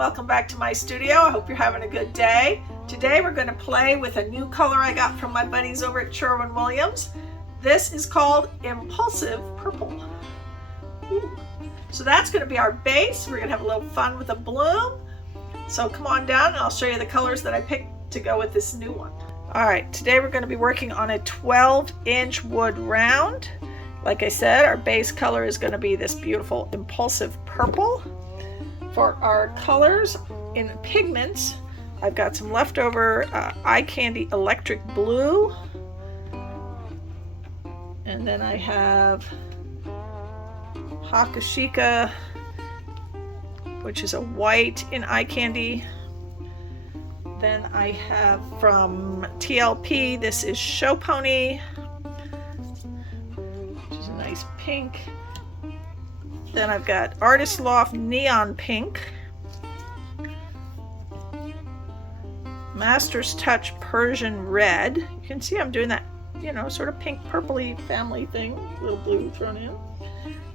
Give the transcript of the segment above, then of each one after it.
welcome back to my studio. I hope you're having a good day. Today we're going to play with a new color I got from my buddies over at Sherwin Williams. This is called Impulsive Purple. Ooh. So that's going to be our base. We're going to have a little fun with a bloom. So come on down and I'll show you the colors that I picked to go with this new one. Alright, today we're going to be working on a 12-inch wood round. Like I said, our base color is going to be this beautiful Impulsive Purple. For our colors in Pigments, I've got some leftover Eye Candy Electric Blue. And then I have Hakashika, which is a white in Eye Candy. Then I have from TLP, this is Show Pony, which is a nice pink. Then I've got Artist Loft Neon Pink, Master's Touch Persian Red. You can see I'm doing that, you know, sort of pink purpley family thing, a little blue thrown in.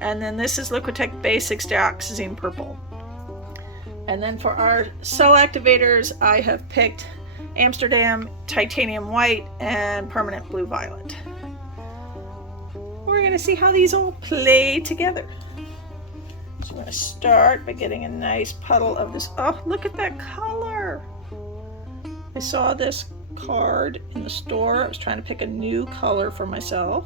And then this is Liquitex Basics Dioxizine Purple. And then for our cell activators, I have picked Amsterdam Titanium White and Permanent Blue Violet. We're going to see how these all play together. So I'm going to start by getting a nice puddle of this. Oh, look at that color! I saw this card in the store. I was trying to pick a new color for myself.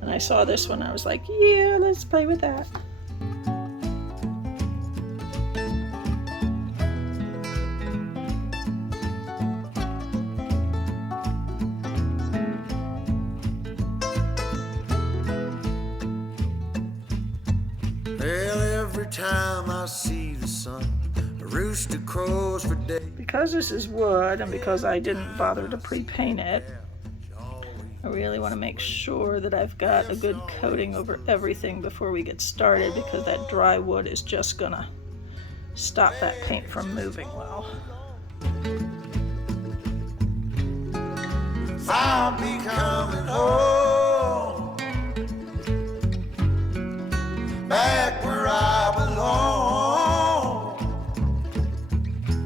And I saw this one. I was like, yeah, let's play with that. Time I see the sun, a rooster crows for day. Because this is wood and because I didn't bother to pre-paint it, I really want to make sure that I've got a good coating over everything before we get started, because that dry wood is just gonna stop that paint from moving well. I'll be coming home, back where I belong.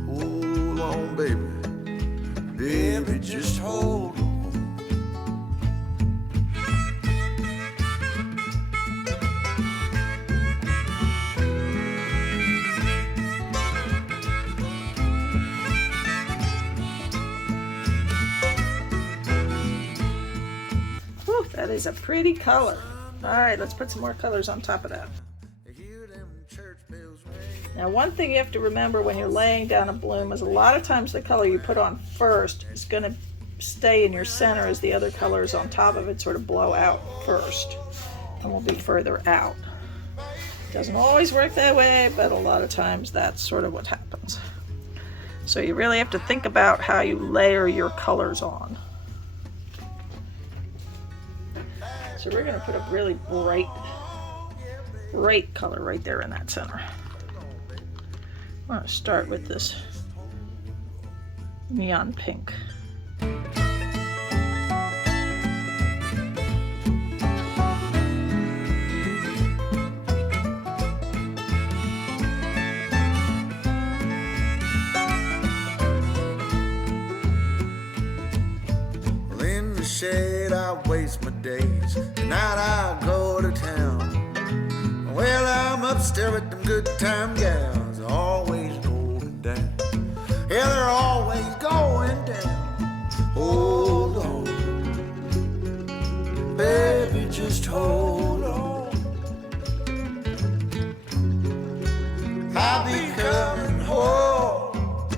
Hold on, baby, baby, just hold on. Whew, that is a pretty color. All right, let's put some more colors on top of that. Now, one thing you have to remember when you're laying down a bloom is a lot of times the color you put on first is going to stay in your center as the other colors on top of it sort of blow out first and will be further out. Doesn't always work that way, but a lot of times that's sort of what happens. So you really have to think about how you layer your colors on. So we're going to put a really bright color right there in that center. I'm going to start with this neon pink. Well, in the shade I waste my days, tonight I go to town. Well, I'm upstairs with them good time gals. Always going down. Yeah, they're always going down. Hold on, baby, just hold on. I'll be coming home.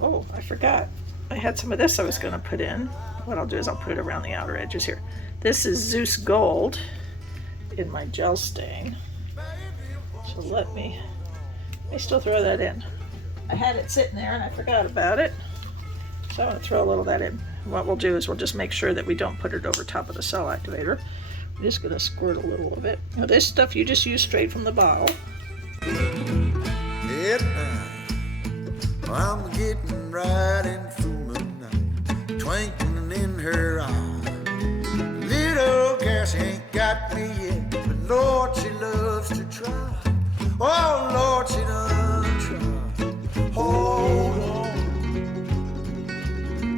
Oh, I forgot. I had some of this I was going to put in. What I'll do is I'll put it around the outer edges here. This is Zeus Gold in my gel stain. So let me still throw that in. I had it sitting there and I forgot about it. So I'm going to throw a little of that in. What we'll do is we'll just make sure that we don't put it over top of the cell activator. I'm just going to squirt a little of it. Now this stuff you just use straight from the bottle. Yep, I'm getting right in through the night, twinkling in her eye. Little gal, she ain't got me yet, but Lord, she loves to try. Oh, Lord, she done try.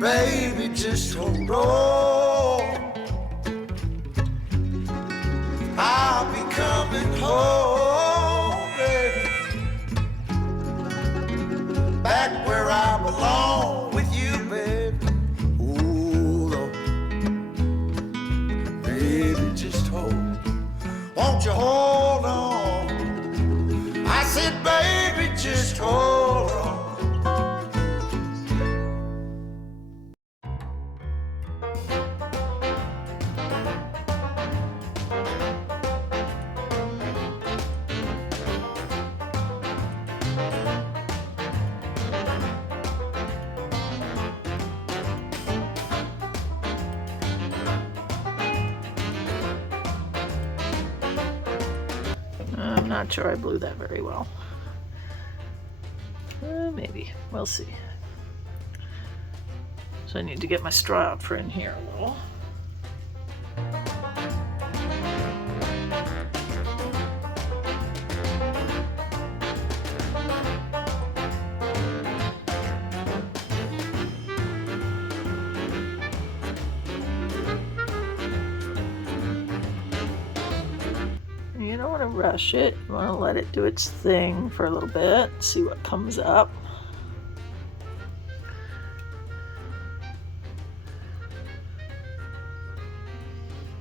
Baby, just hold on. I'll be coming home, baby. Back where I belong with you, baby. Hold on. Baby, just hold. Won't you hold on? I said, baby, just hold on. I'm not sure I blew that very well. Maybe. We'll see. So I need to get my straw out for in here a little. You don't want to rush it. You want to let it do its thing for a little bit, see what comes up.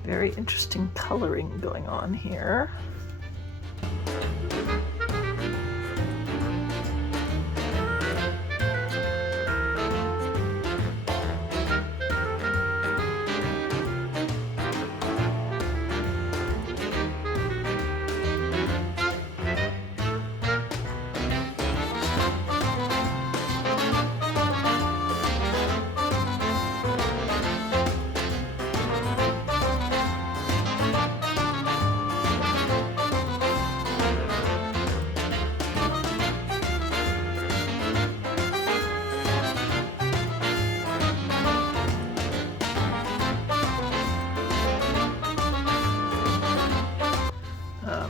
Very interesting coloring going on here.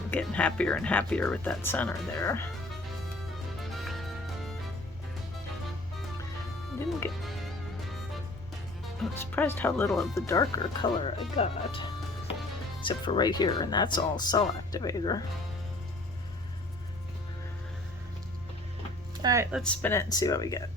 Getting happier and happier with that center there. I'm surprised how little of the darker color I got, except for right here, and that's all cell activator. All right, let's spin it and see what we get.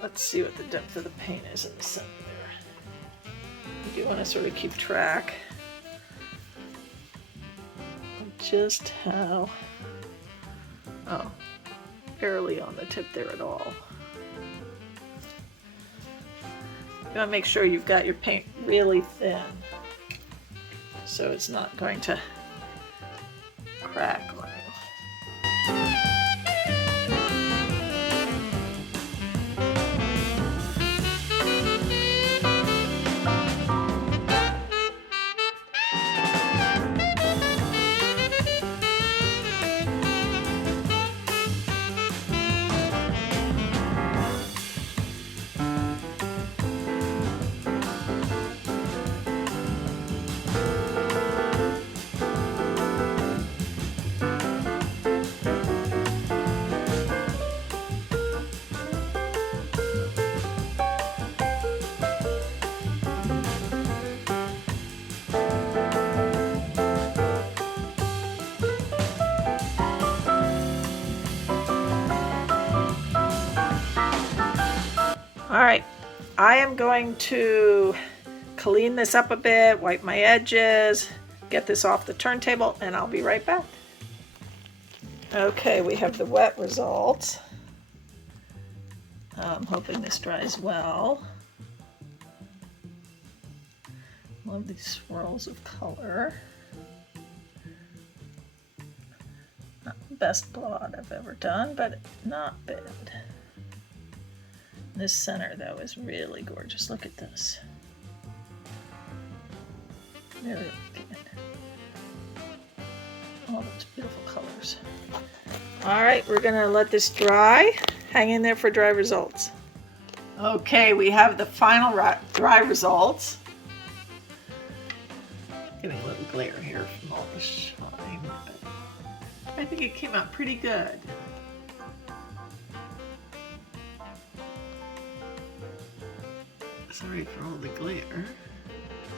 Let's see what the depth of the paint is in the center there. You do want to sort of keep track of just how, oh, barely on the tip there at all. You want to make sure you've got your paint really thin so it's not going to crack on you. All right, I am going to clean this up a bit, wipe my edges, get this off the turntable, and I'll be right back. Okay, we have the wet results. I'm hoping this dries well. Love these swirls of color. Not the best blot I've ever done, but not bad. This center, though, is really gorgeous. Look at this. Really good. All those beautiful colors. All right, we're gonna let this dry. Hang in there for dry results. Okay, we have the final dry results. Getting a little glare here from all the shine, but I think it came out pretty good. Sorry for all the glare.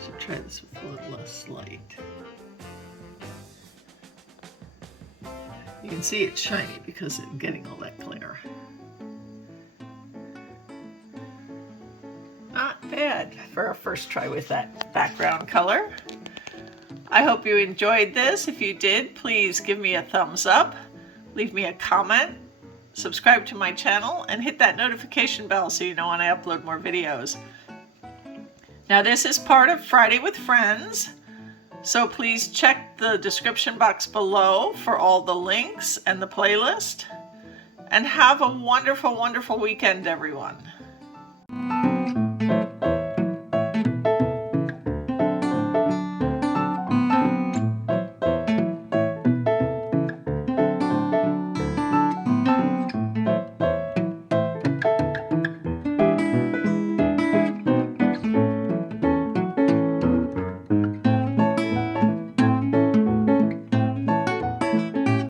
Should try this with a little less light. You can see it's shiny because I'm getting all that glare. Not bad for our first try with that background color. I hope you enjoyed this. If you did, please give me a thumbs up, leave me a comment, subscribe to my channel, and hit that notification bell so you know when I upload more videos. Now this is part of Friday with Friends, so please check the description box below for all the links and the playlist. And have a wonderful, wonderful weekend, everyone.